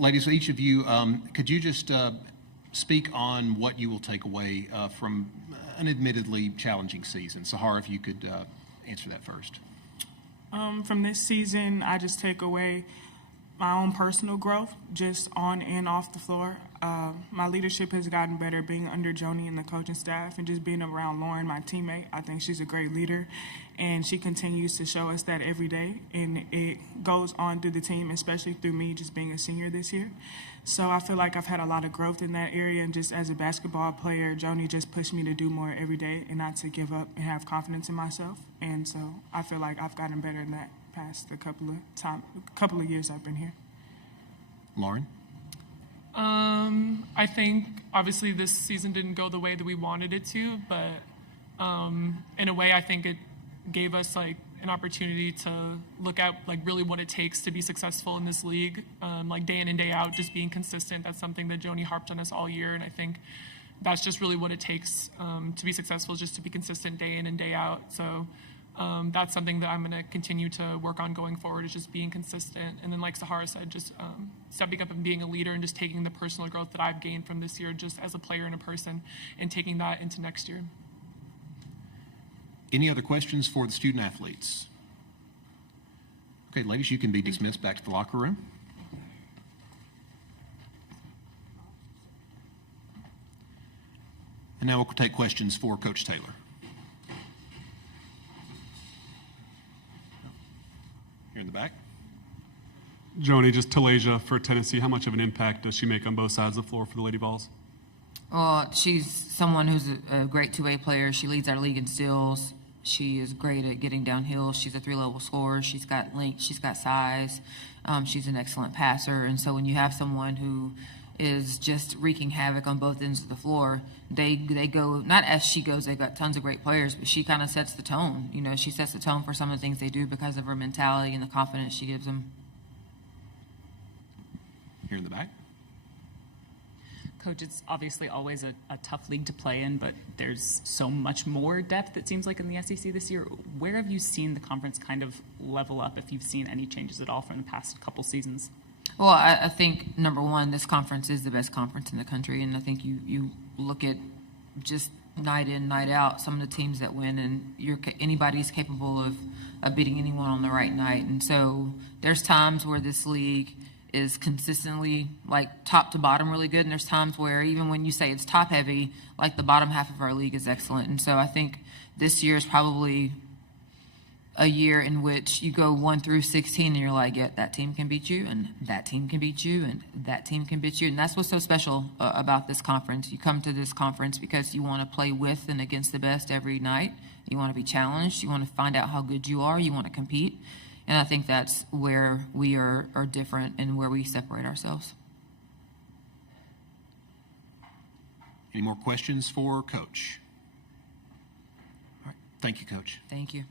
Ladies, each of you, could you just speak on what you will take away from an admittedly challenging season? Sahara, if you could answer that first. From this season, I just take away my own personal growth, just on and off the floor. My leadership has gotten better being under Joni and the coaching staff, and just being around Lauren, my teammate. I think she's a great leader, and she continues to show us that every day, and it goes on through the team, especially through me just being a senior this year. So I feel like I've had a lot of growth in that area, and just as a basketball player, Joni just pushed me to do more every day and not to give up and have confidence in myself. And so I feel like I've gotten better in that past couple of years I've been here. Lauren? I think obviously this season didn't go the way that we wanted it to, but in a way I think it gave us like an opportunity to look at like really what it takes to be successful in this league, like day in and day out, just being consistent. That's something that Joni harped on us all year, and I think that's just really what it takes to be successful, is just to be consistent day in and day out. So that's something that I'm going to continue to work on going forward, is just being consistent. And then like Sahara said, just stepping up and being a leader, and just taking the personal growth that I've gained from this year just as a player and a person, and taking that into next year. Any other questions for the student athletes? Okay, ladies, you can be dismissed back to the locker room. And now we'll take questions for Coach Taylor. Here in the back. Joni, just Talasia for Tennessee, how much of an impact does she make on both sides of the floor for the Lady Vols? Well, she's someone who's a great two-way player. She leads our league in steals. She is great at getting downhill. She's a three-level scorer. She's got length. She's got size. She's an excellent passer. And so when you have someone who is just wreaking havoc on both ends of the floor, they go, not as she goes, they've got tons of great players, but she kind of sets the tone. You know, she sets the tone for some of the things they do because of her mentality and the confidence she gives them. Here in the back. Coach, it's obviously always a tough league to play in, but there's so much more depth, it seems like, in the SEC this year. Where have you seen the conference kind of level up, if you've seen any changes at all from the past couple seasons? Well, I think, number one, this conference is the best conference in the country, and I think you look at just night in, night out, some of the teams that win, and anybody's capable of beating anyone on the right night. And so there's times where this league is consistently like top to bottom really good, and there's times where even when you say it's top heavy, like the bottom half of our league is excellent. And so I think this year is probably a year in which you go 1 through 16 and you're like, yeah, that team can beat you, and that team can beat you, and that team can beat you. And that's what's so special about this conference. You come to this conference because you want to play with and against the best every night. You want to be challenged. You want to find out how good you are. You want to compete. And I think that's where we are different and where we separate ourselves. Any more questions for Coach? All right. Thank you, Coach. Thank you.